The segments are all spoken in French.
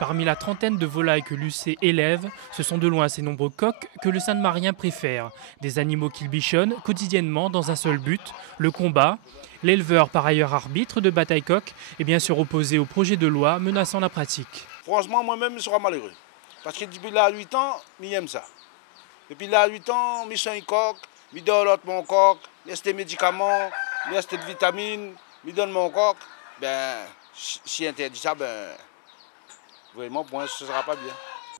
Parmi la trentaine de volailles que l'UC élève, ce sont de loin ces nombreux coqs que le Sainte-Marien préfère. Des animaux qu'il bichonne quotidiennement dans un seul but, le combat. L'éleveur, par ailleurs arbitre de bataille coq, est bien sûr opposé au projet de loi menaçant la pratique. Franchement, moi-même, je serai malheureux. Parce que depuis là, 8 ans, j'aime ça. Depuis là, 8 ans, je suis un coq, je donne l'autre mon coq, je donne des médicaments, je donne des vitamines, je donne mon coq. Ben, si interdit ça, ben, vraiment, pour moi, ce ne sera pas bien.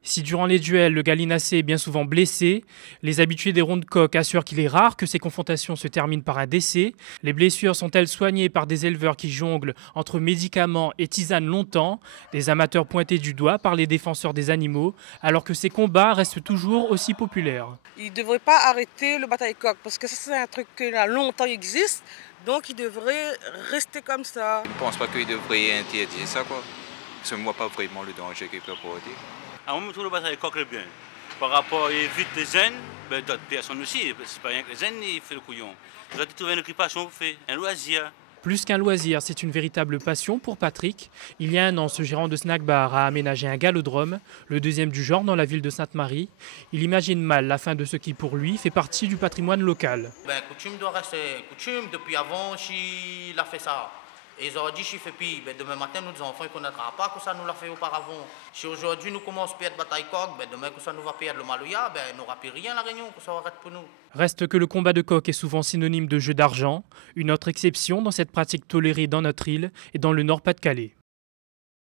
Si durant les duels, le gallinacé est bien souvent blessé, les habitués des rondes coqs assurent qu'il est rare que ces confrontations se terminent par un décès. Les blessures sont-elles soignées par des éleveurs qui jonglent entre médicaments et tisanes longtemps, des amateurs pointés du doigt par les défenseurs des animaux, alors que ces combats restent toujours aussi populaires. Il ne devrait pas arrêter le bataille coq parce que ça c'est un truc qui a longtemps existe, donc il devrait rester comme ça. Je ne pense pas qu'il devrait interdire ça, quoi. Parce que je ne vois pas vraiment le danger qu'il peut porter. Moi, je trouve le bataille coq est bien. Par rapport à éviter les jeunes, ben, d'autres personnes aussi. C'est pas rien que les jeunes qui font le couillon. Vous avez trouvé une occupation pour faire un loisir. Plus qu'un loisir, c'est une véritable passion pour Patrick. Il y a un an, ce gérant de snack bar a aménagé un galodrome, le deuxième du genre dans la ville de Sainte-Marie. Il imagine mal la fin de ce qui, pour lui, fait partie du patrimoine local. Coutume doit rester coutume. Depuis avant, il a fait ça. Et aujourd'hui, je fais puis, demain matin, nos enfants ne connaîtront pas que ça nous l'a fait auparavant. Si aujourd'hui nous commençons à perdre bataille coq, demain que ça nous va perdre le Maloya, on n'aura plus rien à la Réunion, que ça arrête pour nous. Reste que le combat de coq est souvent synonyme de jeu d'argent, une autre exception dans cette pratique tolérée dans notre île et dans le Nord-Pas-de-Calais.